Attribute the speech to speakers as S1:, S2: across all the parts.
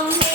S1: ม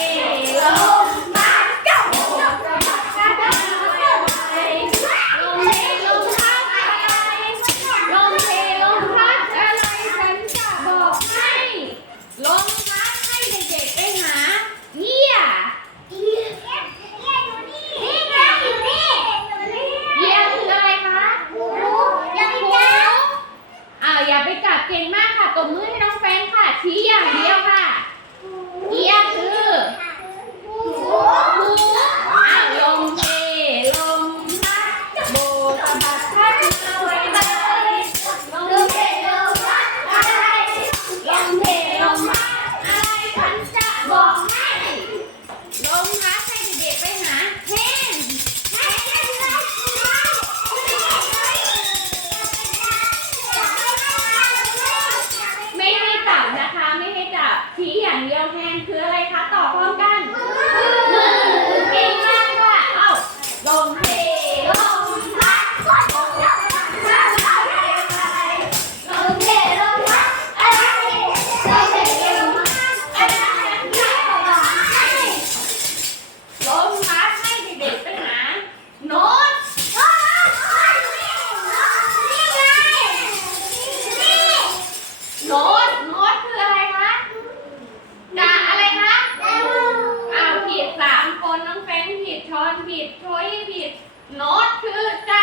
S1: อนผิดโทยผิดโน้ตคือใจ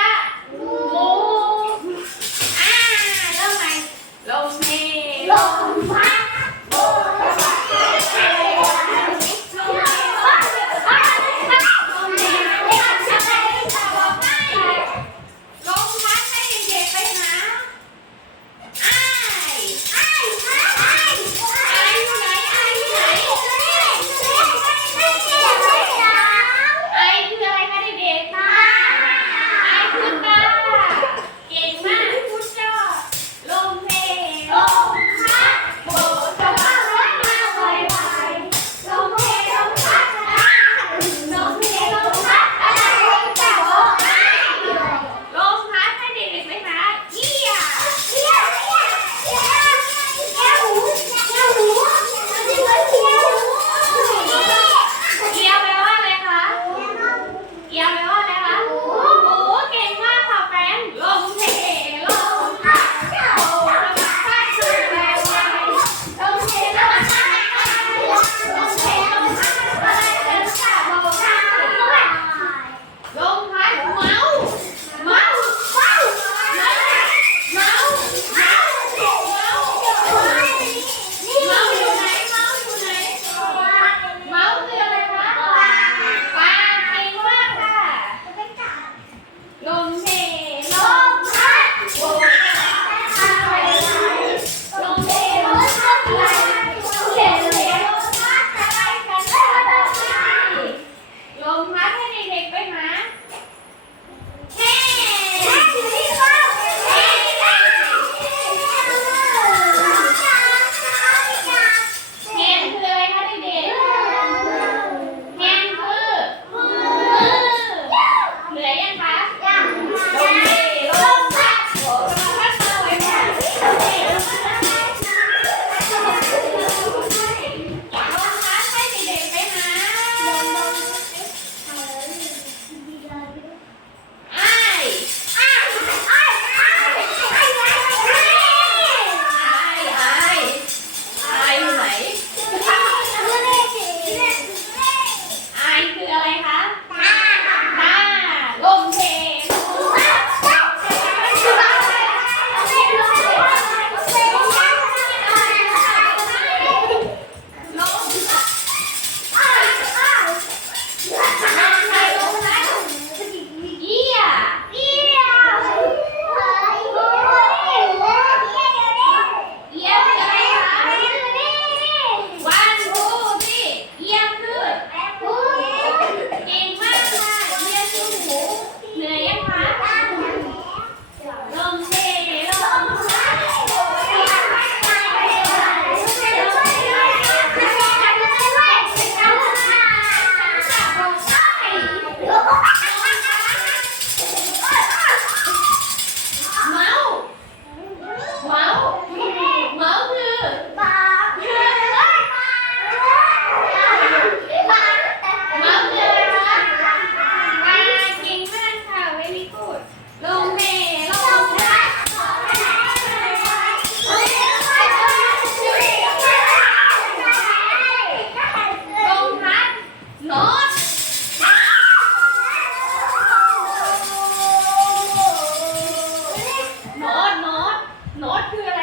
S1: not to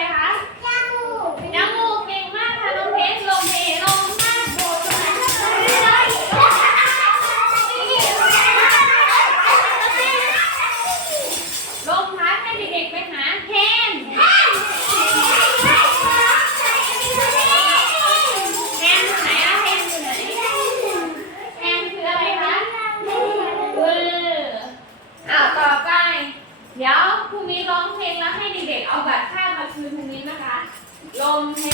S1: มเฮ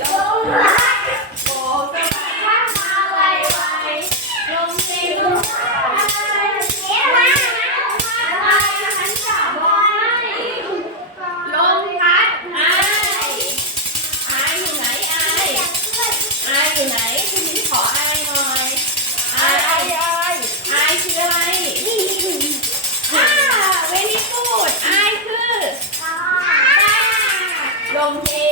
S1: ลมโบกมาไวๆลมให้ลมลมพัดไอ
S2: ไออยู่
S1: ไหนไอไออยู่ไหนคุณพี่ขอไอหน่อยไอไอไอคืออะไรอเวนี่กูดไอคือ ลมเฮ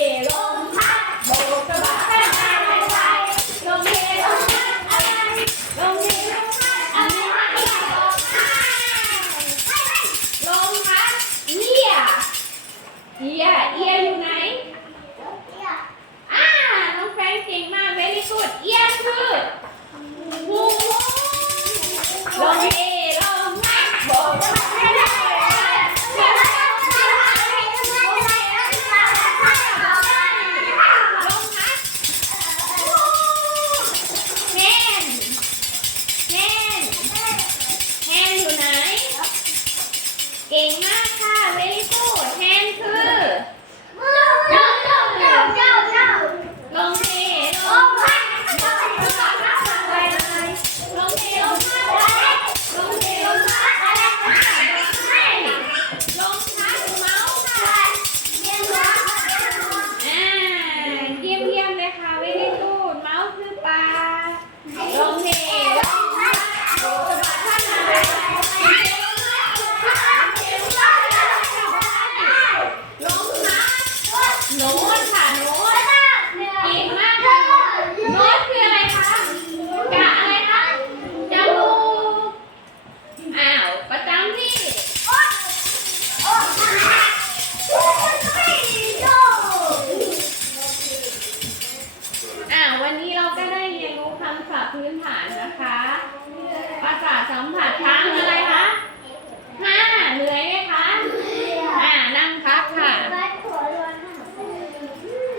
S1: เดียเอียอยู่ไหนอ่าน้องแฟรงค์เก่งมาก very good เอียคือหูลองเอ